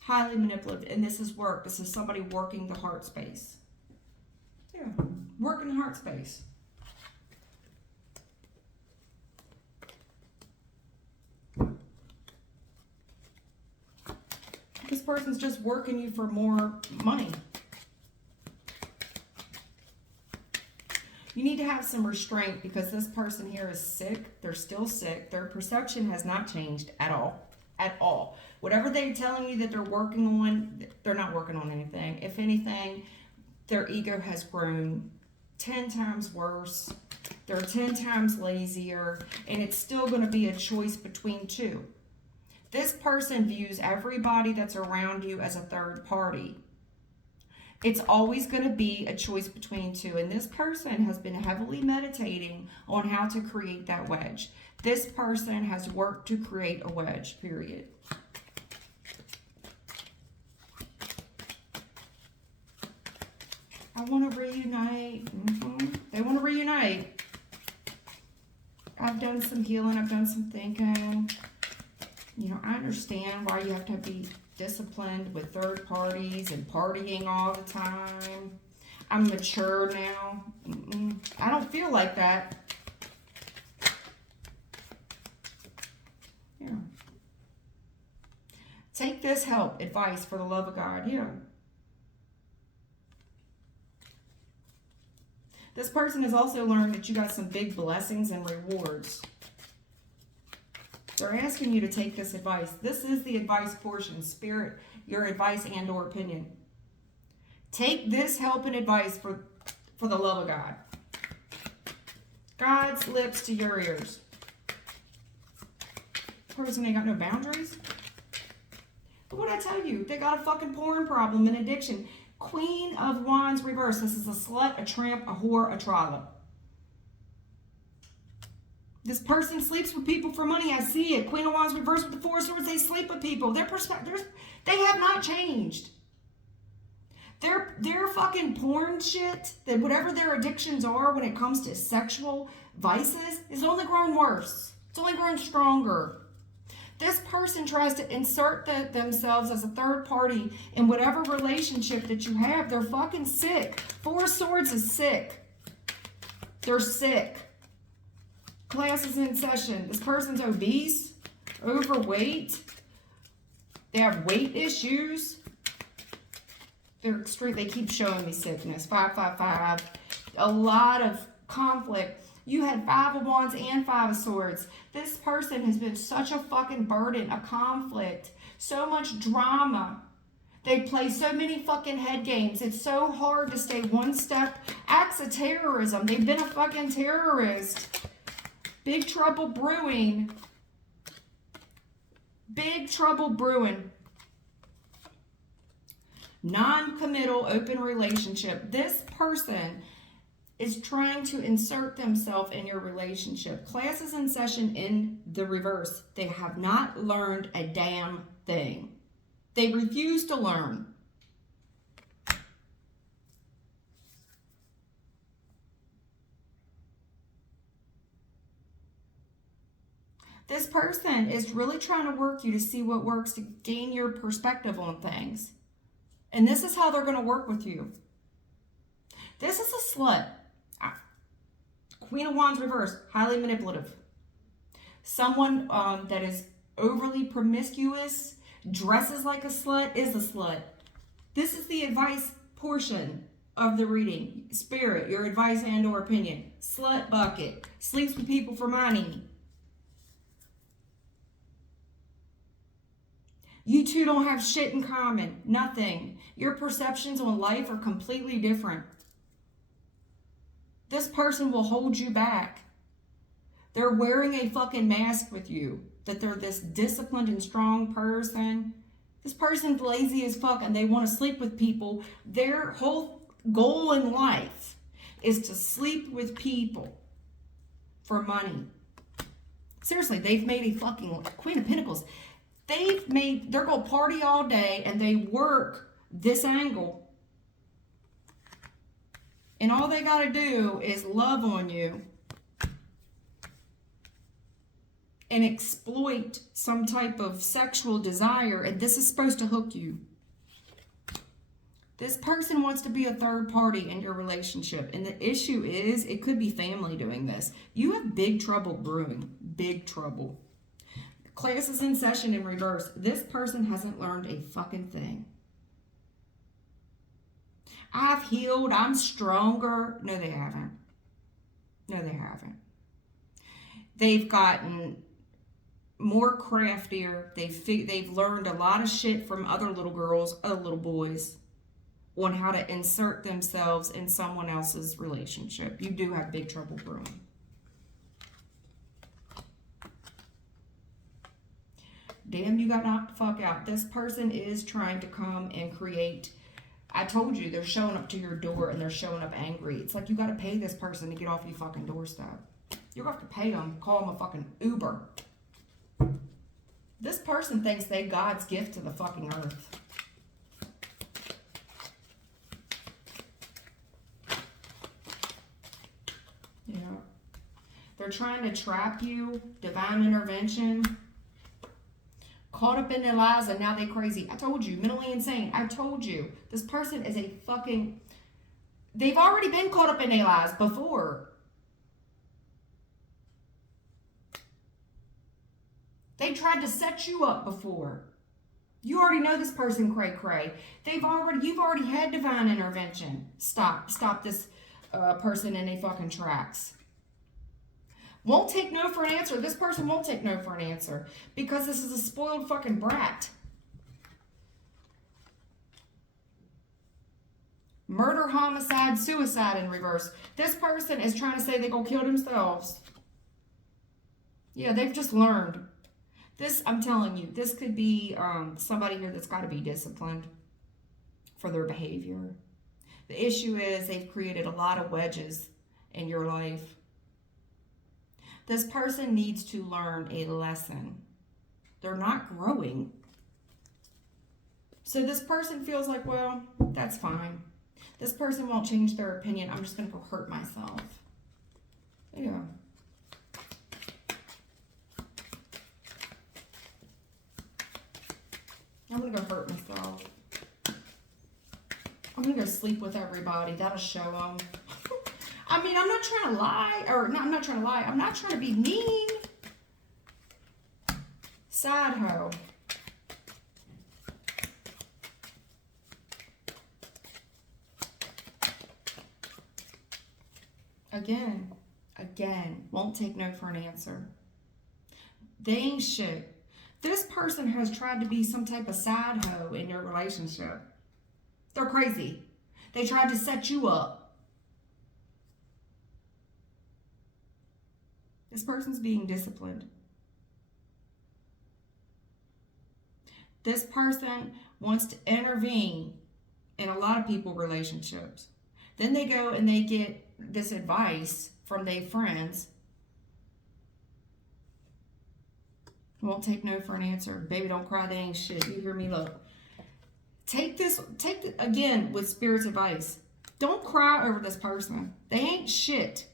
Highly manipulative. And this is work. This is somebody working the heart space. Yeah. Working the heart space. This person's just working you for more money. You need to have some restraint because this person here is sick. They're still sick. Their perception has not changed at all. At all. Whatever they're telling you that they're working on, they're not working on anything. If anything, their ego has grown 10 times worse. They're 10 times lazier. And it's still going to be a choice between two. This person views everybody that's around you as a third party. It's always going to be a choice between two. And this person has been heavily meditating on how to create that wedge. This person has worked to create a wedge, period. I want to reunite. They want to reunite. I've done some healing. I've done some thinking. You know, I understand why you have to be disciplined with third parties and partying all the time. I'm mature now. I don't feel like that. Yeah. Take this help, advice for the love of God. Yeah. This person has also learned that you got some big blessings and rewards. They're asking you to take this advice. This is the advice portion. Spirit, your advice and or opinion. Take this help and advice for the love of God. God's lips to your ears. Person ain't got no boundaries. But what I tell you, they got a fucking porn problem and addiction. Queen of Wands reverse. This is a slut, a tramp, a whore, a trollop. This person sleeps with people for money. I see it. Queen of Wands reverse with the Four of Swords. They sleep with people. Their perspectives, they have not changed. Their fucking porn shit, that whatever their addictions are when it comes to sexual vices, is only grown worse. It's only grown stronger. This person tries to insert themselves as a third party in whatever relationship that you have. They're fucking sick. Four of Swords is sick. They're sick. Class is in session. This person's obese, overweight. They have weight issues. They're extreme. They keep showing me sickness. 555. A lot of conflict. You had Five of Wands and Five of Swords. This person has been such a fucking burden, a conflict, so much drama. They play so many fucking head games. It's so hard to stay one step. Acts of terrorism. They've been a fucking terrorist. Big trouble brewing. Big trouble brewing. Non-committal open relationship. This person is trying to insert themselves in your relationship. Classes in session in the reverse. They have not learned a damn thing. They refuse to learn. This person is really trying to work you to see what works to gain your perspective on things. And this is how they're going to work with you. This is a slut. Queen of Wands reverse, highly manipulative. Someone that is overly promiscuous, dresses like a slut, is a slut. This is the advice portion of the reading. Spirit, your advice and or opinion. Slut bucket, sleeps with people for money. You two don't have shit in common, nothing. Your perceptions on life are completely different. This person will hold you back. They're wearing a fucking mask with you, that they're this disciplined and strong person. This person's lazy as fuck and they want to sleep with people. Their whole goal in life is to sleep with people for money. Seriously, they've made a fucking Queen of Pentacles. They're going to party all day and they work this angle. And all they got to do is love on you and exploit some type of sexual desire. And this is supposed to hook you. This person wants to be a third party in your relationship. And the issue is, it could be family doing this. You have big trouble brewing. Big trouble. Classes in session in reverse. This person hasn't learned a fucking thing. I've healed. I'm stronger. No, they haven't. No, they haven't. They've gotten more craftier. They've learned a lot of shit from other little girls, other little boys, on how to insert themselves in someone else's relationship. You do have big trouble brewing. Damn, you got knocked the fuck out. This person is trying to come and create. I told you, they're showing up to your door and they're showing up angry. It's like you got to pay this person to get off your fucking doorstep. You're going to have to pay them, call them a fucking Uber. This person thinks they God's gift to the fucking earth. Yeah. They're trying to trap you, divine intervention. Caught up in their lies and now they crazy. I told you, mentally insane. I told you, this person is a fucking... They've already been caught up in their lies before. They tried to set you up before. You already know this person cray cray. You've already had divine intervention. Stop this person in their fucking tracks. Won't take no for an answer. This person won't take no for an answer because this is a spoiled fucking brat. Murder, homicide, suicide in reverse. This person is trying to say they're going to kill themselves. Yeah, they've just learned. This, I'm telling you, this could be somebody here that's got to be disciplined for their behavior. The issue is they've created a lot of wedges in your life. This person needs to learn a lesson. They're not growing. So this person feels like, well, that's fine. This person won't change their opinion. I'm just going to go hurt myself. Yeah. I'm going to go hurt myself. I'm going to go sleep with everybody. That'll show them. I mean, I'm not trying to lie. I'm not trying to lie. I'm not trying to be mean. Side hoe. Again, won't take no for an answer. They ain't shit. This person has tried to be some type of side hoe in your relationship. They're crazy. They tried to set you up. This person's being disciplined. This person wants to intervene in a lot of people relationships. Then they go and they get this advice from their friends. Won't take no for an answer. Baby, don't cry, they ain't shit. You hear me? Look. Again, with Spirit's advice. Don't cry over this person. They ain't shit.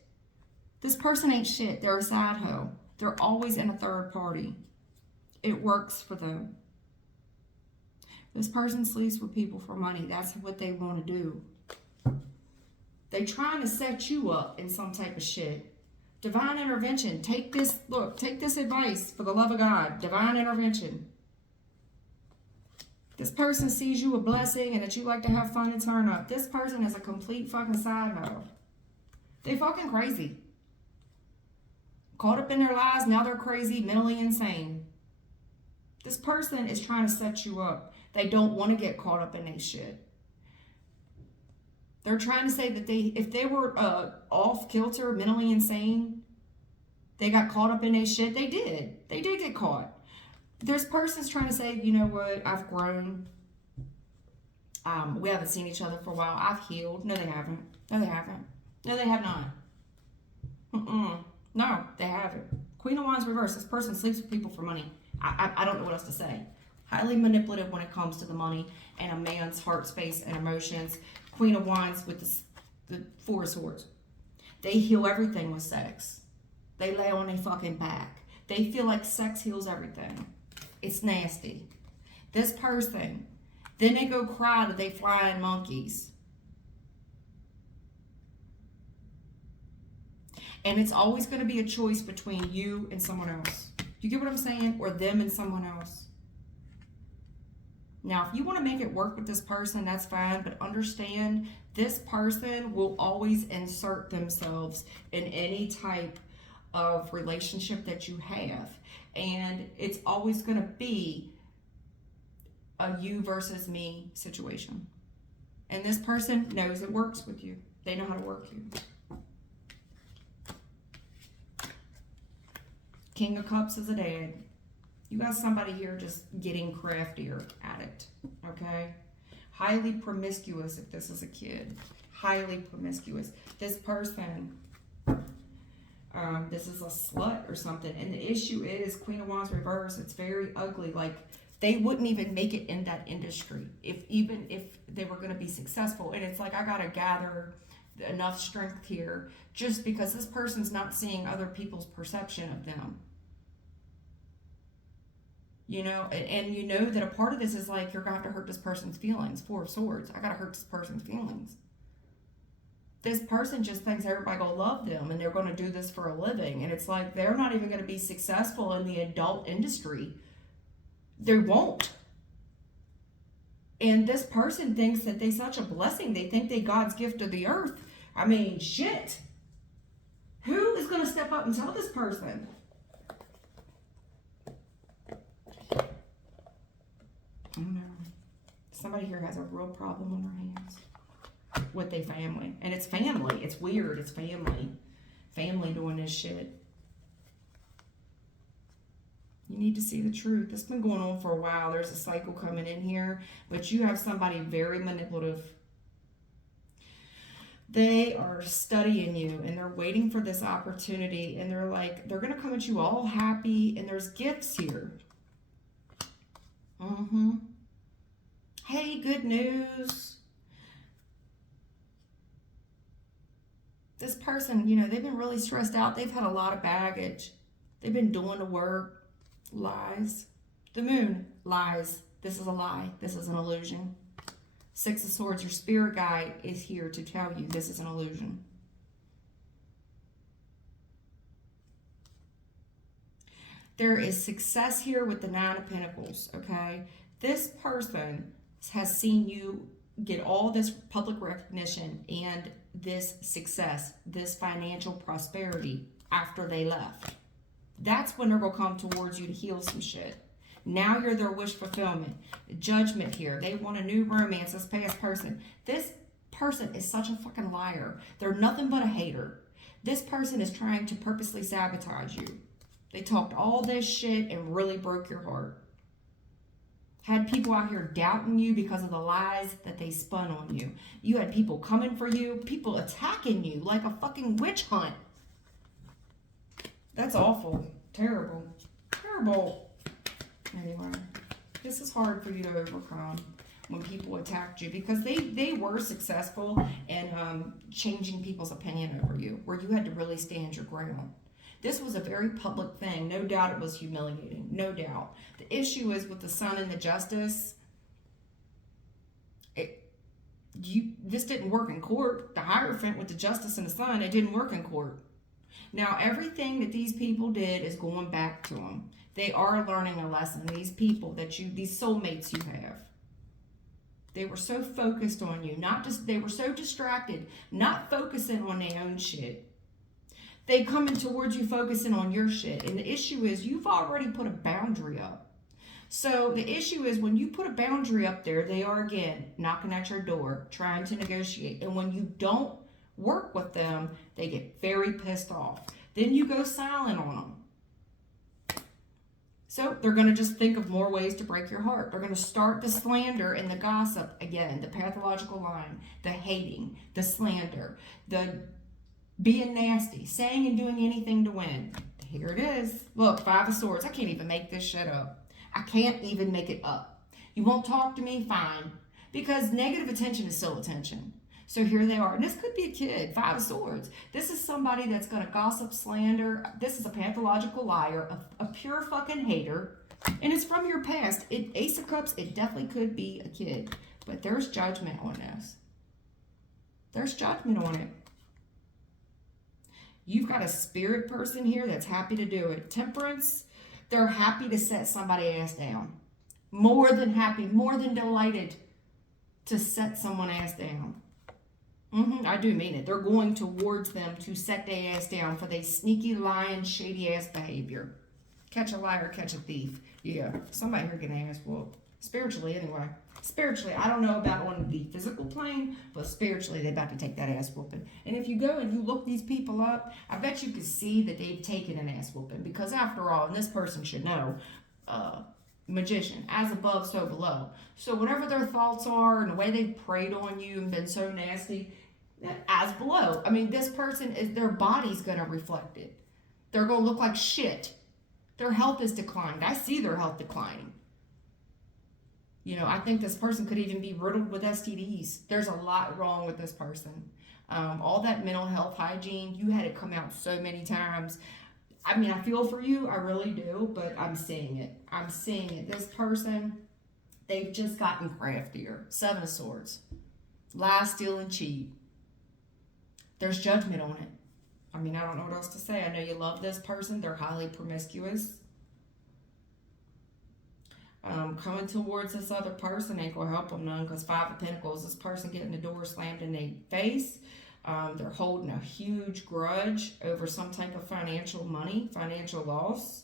This person ain't shit. They're a side hoe. They're always in a third party. It works for them. This person sleeps with people for money. That's what they want to do. They trying to set you up in some type of shit. Divine intervention. Take this advice for the love of God. Divine intervention. This person sees you a blessing and that you like to have fun and turn up. This person is a complete fucking side hoe. They fucking crazy. Caught up in their lies, now they're crazy, mentally insane. This person is trying to set you up. They don't want to get caught up in their shit. They're trying to say that if they were off kilter, mentally insane, they got caught up in their shit. They did. They did get caught. There's persons trying to say, you know what, I've grown. We haven't seen each other for a while. I've healed. No, they haven't. No, they haven't. No, they have not. No, they haven't. Queen of Wands reverse. This person sleeps with people for money. I don't know what else to say. Highly manipulative when it comes to the money and a man's heart space and emotions. Queen of Wands with the Four of Swords. They heal everything with sex. They lay on their fucking back. They feel like sex heals everything. It's nasty. This person, then they go cry that they flying monkeys. And it's always going to be a choice between you and someone else. You get what I'm saying? Or them and someone else. Now, if you want to make it work with this person, that's fine. But understand, this person will always insert themselves in any type of relationship that you have. And it's always going to be a you versus me situation. And this person knows it works with you. They know how to work you. King of Cups is a dad. You got somebody here just getting craftier at it, okay? Highly promiscuous if this is a kid. Highly promiscuous. This person, this is a slut or something. And the issue is, Queen of Wands reverse, it's very ugly. Like, they wouldn't even make it in that industry, even if they were going to be successful. And it's like, I got to gather enough strength here just because this person's not seeing other people's perception of them. You know, and you know that a part of this is like, you're going to have to hurt this person's feelings. Four of Swords. I got to hurt this person's feelings. This person just thinks everybody going to love them and they're going to do this for a living. And it's like, they're not even going to be successful in the adult industry. They won't. And this person thinks that they're such a blessing. They think they God's gift to the earth. I mean, shit. Who is going to step up and tell this person? I don't know. Somebody here has a real problem on their hands with their family. And it's family. It's weird. It's family. Family doing this shit. You need to see the truth. This has been going on for a while. There's a cycle coming in here. But you have somebody very manipulative. They are studying you and they're waiting for this opportunity. And they're like, they're going to come at you all happy. And there's gifts here. Hey, good news. This person, you know, they've been really stressed out. They've had a lot of baggage. They've been doing the work. Lies. The moon. Lies. This is a lie. This is an illusion. Six of Swords. Your spirit guide is here to tell you this is an illusion. There is success here with the Nine of Pentacles, okay? This person has seen you get all this public recognition and this success, this financial prosperity after they left. That's when they're going to come towards you to heal some shit. Now you're their wish fulfillment. Judgment here. They want a new romance. This past person. This person is such a fucking liar. They're nothing but a hater. This person is trying to purposely sabotage you. They talked all this shit and really broke your heart. Had people out here doubting you because of the lies that they spun on you. You had people coming for you, people attacking you like a fucking witch hunt. That's awful. Terrible. Terrible. Anyway, this is hard for you to overcome when people attacked you, because they were successful in changing people's opinion over you, where you had to really stand your ground. This was a very public thing. No doubt it was humiliating. No doubt. The issue is with the Sun and the Justice. This didn't work in court. The Hierophant with the Justice and the Sun, it didn't work in court. Now, everything that these people did is going back to them. They are learning a lesson. These people these soulmates you have. They were so focused on you. They were so distracted, not focusing on their own shit. They coming towards you focusing on your shit. And the issue is you've already put a boundary up. So the issue is when you put a boundary up there, they are again knocking at your door, trying to negotiate. And when you don't work with them, they get very pissed off. Then you go silent on them. So they're going to just think of more ways to break your heart. They're going to start the slander and the gossip again, the pathological lying, the hating, the slander, the being nasty, saying and doing anything to win. Here it is. Look, 5 of Swords. I can't even make this shit up. I can't even make it up. You won't talk to me? Fine. Because negative attention is still attention. So here they are. And this could be a kid, 5 of Swords. This is somebody that's going to gossip, slander. This is a pathological liar, a pure fucking hater. And it's from your past. Ace of Cups, it definitely could be a kid. But there's judgment on this. There's judgment on it. You've got a spirit person here that's happy to do it. Temperance, they're happy to set somebody ass down. More than happy, more than delighted to set someone ass down. I do mean it. They're going towards them to set their ass down for their sneaky, lying, shady ass behavior. Catch a liar, catch a thief. Yeah, somebody here getting ass whooped. Spiritually, anyway. Spiritually, I don't know about on the physical plane, but spiritually, they're about to take that ass whooping. And if you go and you look these people up, I bet you can see that they've taken an ass whooping. Because after all, and this person should know, Magician, as above, so below. So whatever their thoughts are and the way they've preyed on you and been so nasty, as below. I mean, this person, their body's going to reflect it. They're going to look like shit. Their health is declined. I see their health declining. You know, I think this person could even be riddled with STDs. There's a lot wrong with this person. All that mental health hygiene, you had it come out so many times. I mean, I feel for you. I really do. But I'm seeing it. I'm seeing it. This person, they've just gotten craftier. 7 of Swords. Lie, steal, and cheat. There's judgment on it. I mean, I don't know what else to say. I know you love this person. They're highly promiscuous. Coming towards this other person ain't gonna help them none, because 5 of Pentacles, this person getting the door slammed in their face. They're holding a huge grudge over some type of financial loss.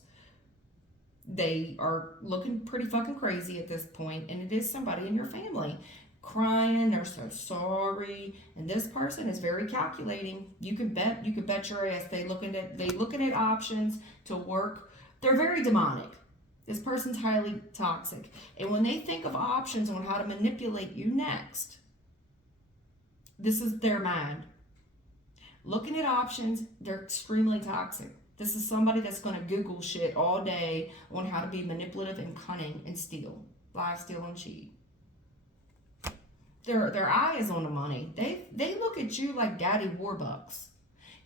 They are looking pretty fucking crazy at this point, and it is somebody in your family. Crying, they're so sorry, and this person is very calculating. You can bet your ass they looking at options to work. They're very demonic. This person's highly toxic, and when they think of options on how to manipulate you next, this is their mind. Looking at options, they're extremely toxic. This is somebody that's going to Google shit all day on how to be manipulative and cunning and steal, lie, steal, and cheat. Their eye is on the money. They look at you like Daddy Warbucks.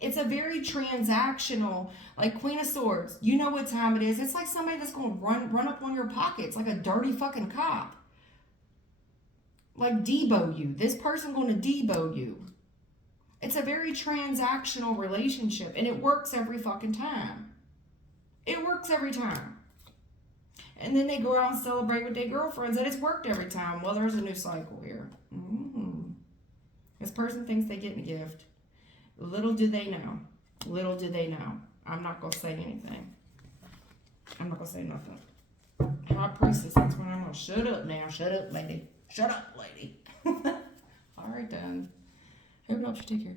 It's a very transactional, like Queen of Swords. You know what time it is. It's like somebody that's going to run up on your pockets like a dirty fucking cop. Like debo you. This person going to debo you. It's a very transactional relationship, and it works every fucking time. It works every time. And then they go out and celebrate with their girlfriends, and it's worked every time. Well, there's a new cycle here. This person thinks they get a gift. Little do they know. Little do they know. I'm not going to say anything. I'm not going to say nothing. High Priestess, that's when I'm going to shut up now. Shut up, lady. Shut up, lady. All right, then. Hope it helps you. Take care.